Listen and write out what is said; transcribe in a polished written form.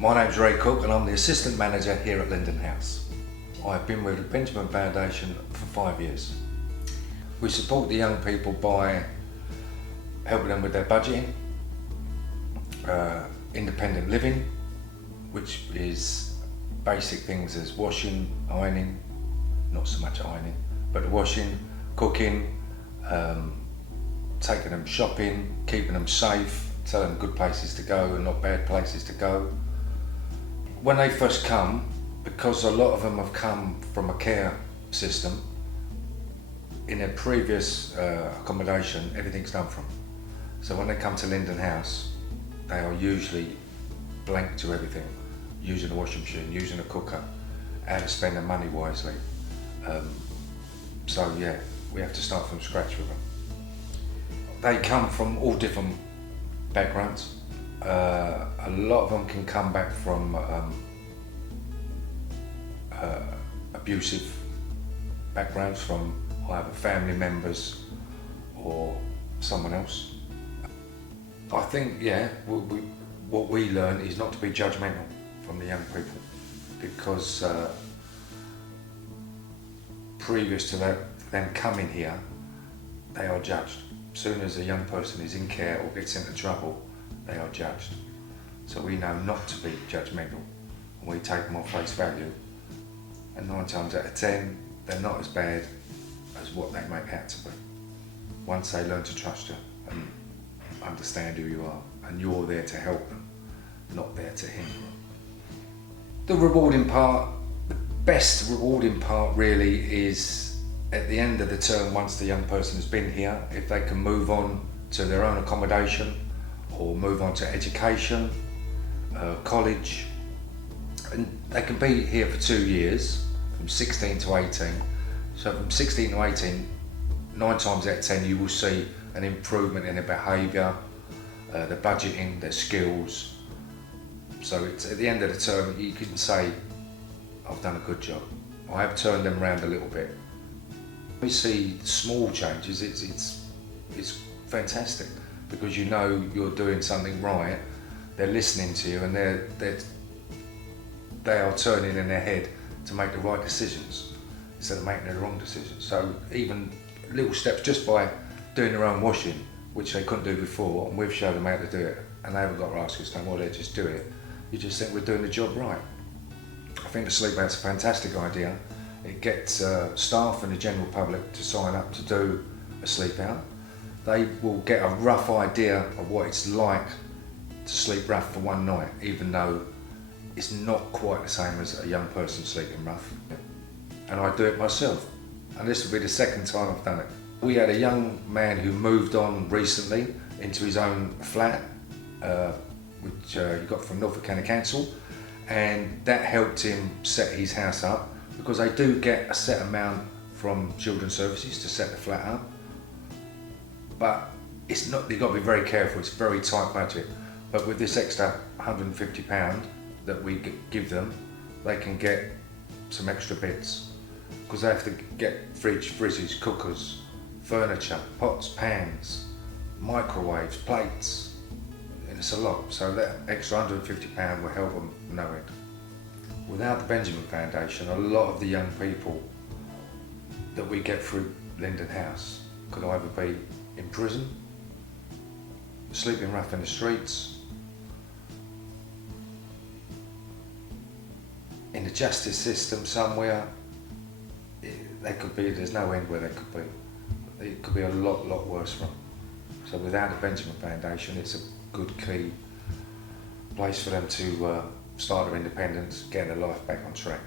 My name's Ray Cook and I'm the Assistant Manager here at Linden House. I've been with the Benjamin Foundation for 5 years. We support the young people by helping them with their budgeting, independent living, which is basic things as washing, ironing, not so much ironing, but washing, cooking, taking them shopping, keeping them safe, telling them good places to go and not bad places to go. When they first come, because a lot of them have come from a care system, in their previous accommodation, everything's done from. So when they come to Linden House, they are usually blank to everything, using a washing machine, using a cooker, how to spend their money wisely. So yeah, we have to start from scratch with them. They come from all different backgrounds. A lot of them can come back from abusive backgrounds from either family members or someone else. I think, yeah, what we learn is not to be judgmental from the young people, because previous to them coming here, they are judged. As soon as a young person is in care or gets into trouble, they are judged. So we know not to be judgmental, and we take them on face value, and 9 times out of 10 they're not as bad as what they make out to be. Once they learn to trust you and understand who you are, and you're there to help them, not there to hinder them. The rewarding part, the best rewarding part really is at the end of the term, once the young person has been here, if they can move on to their own accommodation or move on to education, college, and they can be here for 2 years, from 16 to 18. So from 16 to 18, 9 times out of 10 you will see an improvement in their behaviour, their budgeting, their skills. So it's at the end of the term you can say, I've done a good job. I have turned them around a little bit. We see small changes, it's fantastic, because you know you're doing something right, they're listening to you, and they are turning in their head to make the right decisions instead of making the wrong decisions. So even little steps, just by doing their own washing, which they couldn't do before, and we've shown them how to do it, and they haven't got to ask us, well, they just do it. You just think we're doing the job right. I think the sleep out's a fantastic idea. It gets staff and the general public to sign up to do a sleep out. They will get a rough idea of what it's like to sleep rough for one night, even though it's not quite the same as a young person sleeping rough. And I do it myself, and this will be the second time I've done it. We had a young man who moved on recently into his own flat, which he got from Norfolk and Council, and that helped him set his house up, because they do get a set amount from Children's Services to set the flat up. But it's not, you've got to be very careful, it's a very tight budget. But with this extra £150 that we give them, they can get some extra bits, because they have to get fridges, cookers, furniture, pots, pans, microwaves, plates, and it's a lot. So that extra £150 will help them no end. Without the Benjamin Foundation, a lot of the young people that we get through Linden House could either be in prison, sleeping rough in the streets, in the justice system somewhere. They could be, there's no end where they could be. It could be a lot worse for them. So without the Benjamin Foundation, it's a good key place for them to start their independence, get their life back on track.